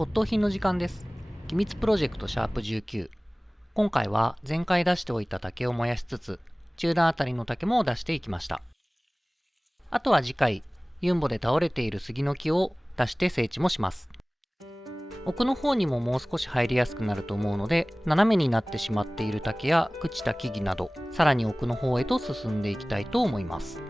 骨董品の時間です。機密プロジェクトシャープ19。今回は前回出しておいた竹を燃やしつつ、中段あたりの竹も出していきました。あとは次回、ユンボで倒れている杉の木を出して整地もします。奥の方にももう少し入りやすくなると思うので、斜めになってしまっている竹や朽ちた木々など、さらに奥の方へと進んでいきたいと思います。